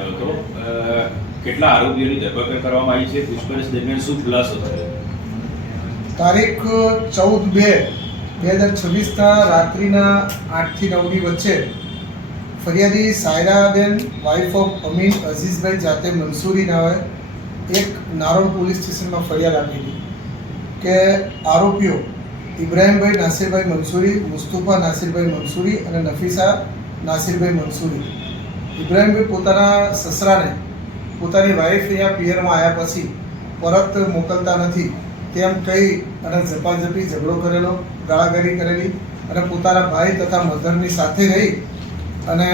બન્યો હતો. કેટલા આરોપીઓની ધરપકડ કરવામાં આવી છે? પૂછપરછ દરમિયાન શું ખુલાસો થયો? તારીખ 14/2/2026 રાત્રિના 8 થી 9 ની વચ્ચે ફરિયાદી સાયરાબેન વાઇફ ઓફ અમીન અઝીઝભાઈ જાતે મંસૂરી નાવે એક નારોલ પોલીસ સ્ટેશનમાં ફરિયાદ આપી હતી કે આરોપીઓ ઇબ્રાહીમભાઈ નાસિરભાઈ મંસૂરી, મુસ્તુફા નાસિરભાઈ મંસૂરી અને નફીસા નાસિરભાઈ મંસૂરી. ઇબ્રાહીમભાઈ પોતાના સસરાને પોતાની વાઇફ અહીંયા પિયરમાં આવ્યા પછી પરત મોકલતા નથી તેમ કહી અને ઝપાઝપી ઝઘડો કરેલો, ગાળાગાળી કરેલી અને પોતાના ભાઈ તથા મધરની સાથે રહી અને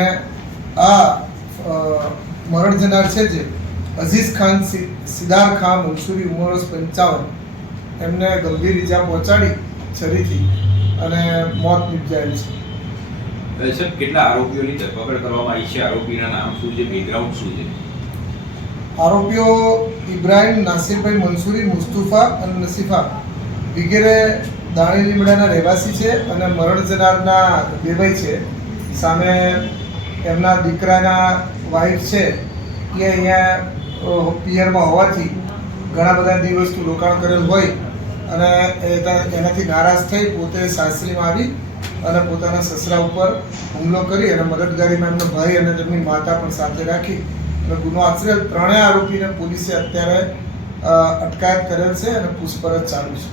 આ મરણ જનાર છે જે અઝીઝ ખાન સિદાર ખાન મંસૂરી ઉંમર વર્ષ 55 એમને ગંભીર ઈજા પહોંચાડી છરીથી અને મોત નિપજાયેલ છે. સર, કેટલા આરોપીઓની ધરપકડ કરવામાં આવી છે? આરોપીના નામ શું છે? બેકગ્રાઉન્ડ શું છે? આરોપીઓ ઇબ્રાહીમ નાસિરભાઈ મંસૂરી, મુસ્તુફા અને નસીફા વગેરે દાણી લીમડાના રહેવાસી છે અને મરણ જનારના બેભાઈ છે. સામે એમના દીકરાના વાઇફ છે એ અહીંયા પિયરમાં હોવાથી ઘણા બધા દિવસનું રોકાણ કરેલ હોય અને એનાથી નારાજ થઈ પોતે સાસરીમાં આવી અને પોતાના સસરા ઉપર હુમલો કરી અને મદદગારીમાં એમનો ભાઈ અને તેમની માતા પણ સાથે રાખી અને ગુનો આચરેલ. ત્રણેય આરોપીને પોલીસે અત્યારે અટકાયત કરેલ છે અને પૂછપરછ ચાલુ છે.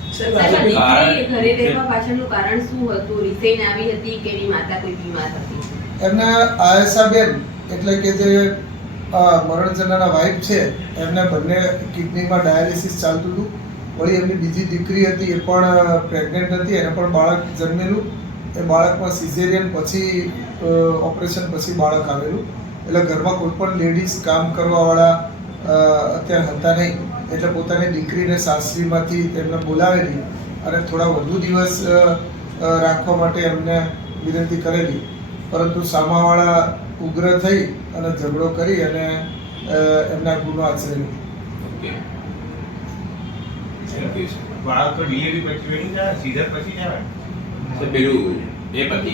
ઘરે રહેવા પાછળનું કારણ શું હતું? રિસાઈન આવી હતી કે એની માતા કોઈ બીમાર હતી? એમને આયેશાબેન એટલે કે જે મરણ જનારના વાઇફ છે એમને બંને કિડનીમાં ડાયાલિસિસ ચાલતું હતું. વળી એમની બીજી દીકરી હતી એ પણ પ્રેગ્નન્ટ હતી, એને પણ બાળક જન્મેલું. એ બાળકમાં સિઝેરિયન પછી ઓપરેશન પછી બાળક આવેલું. એટલે ઘરમાં કોઈ પણ લેડીઝ કામ કરવાવાળા અત્યારે હતા નહીં, એટલે પોતાની દીકરીને સાસરીમાંથી તેમને બોલાવેલી અને થોડા વધુ દિવસ રાખવા માટે એમને વિનંતી કરેલી, પરંતુ સામાવાળા ઉગ્ર થઈ અને ઝઘડો કરી અને એમના ગુનો આચરેલો. બાળક તો ડિલિવરી પછી સીધા પછી જ આવે. પેલું એ પતિ